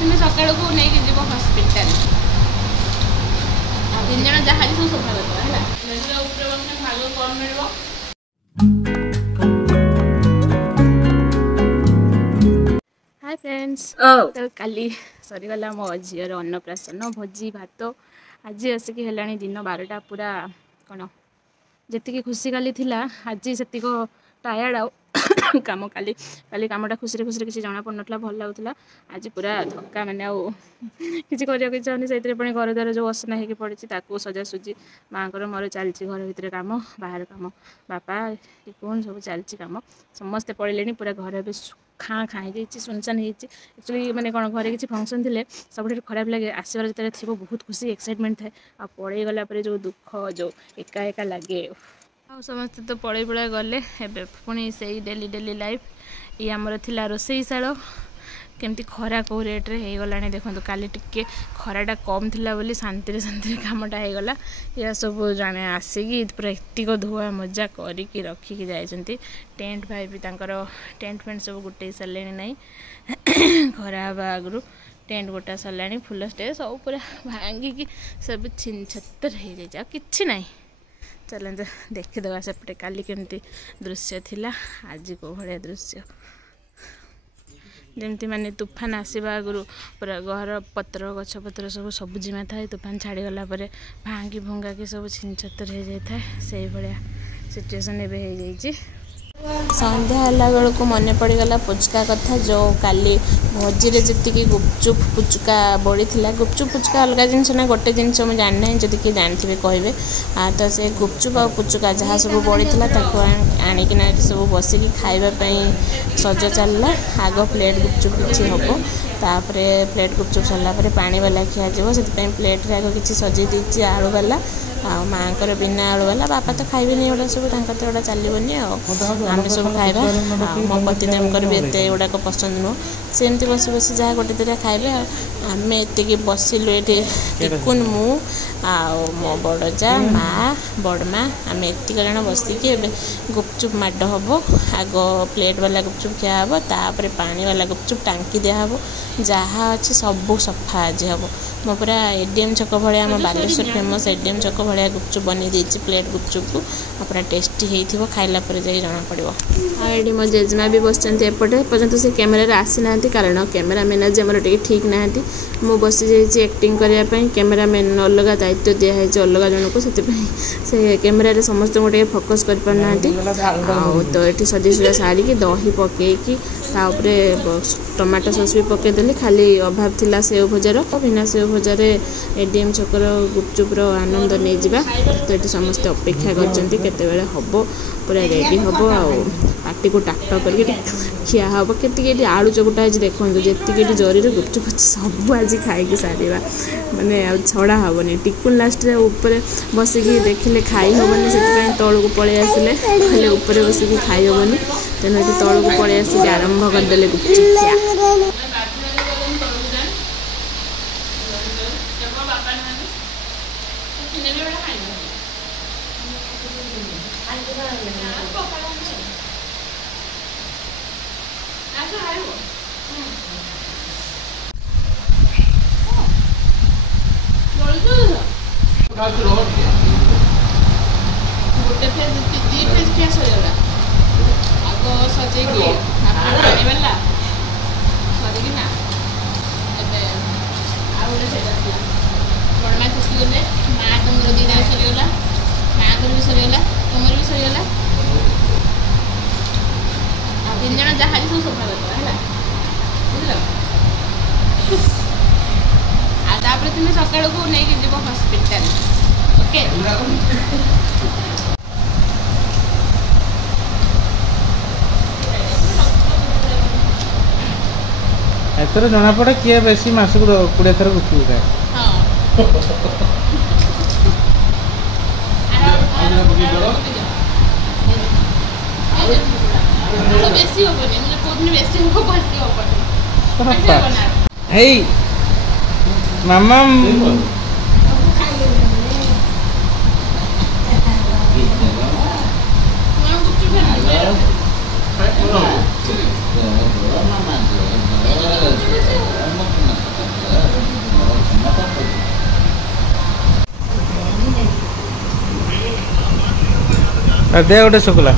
तुम सका नहीं जीव हस्पिटाल तीन जन जहाज सब सफा करवा भाग कौन मिल हाय फ्रेंड्स तो काली सरीगला मो झीर अन्नप्राशन भोजी भात आज आसिक है दिन 12टा पूरा कौन जी खुशी काली थिला आज से टायर्ड आ काम काली काली कामटा खुशी खुशी किसी जना पड़ ना भल लगुला आज पूरा थका मैंने किसी करने चाहूनी से घर द्वार जो असना हो पड़ी सजासुजी माँ को मोर चलती घर भितर कम बाहर कम बापा कौन सब चलती कम समस्ते पड़े पूरा घर भी खाँ खाँ हो सुनसान होचुअली मैंने कौन घर किसी फंक्शन थे सब खराब लगे आसबार जो थी बहुत खुशी एक्साइटमेंट थाए आ पड़े गला जो दुख जो एका एका लगे समस्ते तो पड़े पड़ा गले पुणी से डेली डेली लाइफ ये आमर थिला रोसईशाल केमती खरा कौ रेट्रे हो गला देखो काली टिके खराटा कम थिला बोली शांति शांति कामटा होगला या सब जाने आसिकी पूरा एतिक धुआ मजा करिकी रखिकी जाइछन्ती टेंट भाई भी तांकर टेंट फेंट सब गोटे सारे ना खरा हवा आगु टेंट गोटा सरला फुल स्टेज सब पूरा भांगिकी सब छिन छतर हो जाए कि ना चलते देखीदे सेपटे काली केमती दृश्य थिला आज को भाया दृश्य जमती माने तूफान आसवा आगु पूरा घर पत्र गछ पत्र सब सबुजिमा थाए तूफान छाड़ी गला भांगी भंगा के सब छिन छतर हो जाए से भाया सिचुएसन एवं संध्या बेल को मन पड़गला पुचका कथा जो काली भोजी जी गुपचुप पुचका बड़ी थी गुपचुप पुचका अलग जिनस ना गोटे जिनस मुझे जाना जदि किए जानते कहबे तो से गुपचुप आ पुचका जहाँ सब बड़ी थी आणिकिना सब बसिकी खावाई सज चलला आग प्लेट गुपचुप किसी हम तापर प्लेट गुपचुप सरला पानी वाला खिया से प्लेट आग किसी सजे देती आलू वाला माँ को बिना आलू वाला बापा तो खाइबे एगुड़ा सब तो एटा चलनी आम सब खाइबा मो पतिदेव भी एत गुड़ाक पसंद नुह सेमती बस बस जहाँ गोटे दुटा खाइबे आम एति बसिलु ये टिकुन मु मो बड़जा माँ बड़मा आम एतिक जन बसिकी गुपचुप माड हम आग प्लेट वाला गुपचुप खिया हम तापर पानी वाला गुपचुप टांकी दिहब जहाँ अच्छे सब सफा आज हम मो पूरा एडीएम छक भाया आम बालेश्वर फेमस एडीएम छक भाया गुपचुप बनी देती प्लेट गुपचुप को पूरा टेस्टी हो खाइला जाए जना पड़ो ये मो जेजेमा भी बसते एपटे पर्यटन से कैमेरा आसी ना कारण कैमेरा मैन आज आम ठीक ना मु बसी जाइए एक्टिंग करने कैमेरा मैन अलग दायित्व दिखाई अलग जन को से कैमेरा समस्त गोटे फोकस कर पारना तो ये सजी सुजा सारिकी दही पकईकी टमाटो सस भी पकईदेली खाली अभाव थिला सेव भजार बिना सेव भजार एडीएम छकर गुपचुप्र आनंद नहीं जावा तो ये समस्ते अपेक्षा करते हम पूरा रेडी हम पार्टी को टाक्ट कर खिया हम के आलू चकुटा आज देखो जी जरी गुपचुप अच्छे सब आज खाई सारे माने छड़ा हेनी टिकुन लास्ट ऊपर बसिकी देखिले खाई हेनी से तौल को पलि आसिले खाली ऊपर बसिकी खाई हेनी तेणु ये तौल को पलि आसिक आरंभ करदे गुपचुप खिया गोटे फेज दी फेज क्या सरीगला आग सजे पानी वाला सरीकिना आउे बड़मा खुशी गले माँ तुम दीदा सरीगला माँ को भी सरीगला तुम भी सरीगला तीन जन जहाज सब सफा करवा बुझल तापर तुम सका नहीं जीव हस्पिटाल ओके एथर जना पड़े किए बेसी मासक 20 थर गुपचुप खाए बेसी होबनी मतलब कोदनी बेसी हो बसी होबनी हे मामा ଦେ ଗୋଟେ ଶୁଖିଲା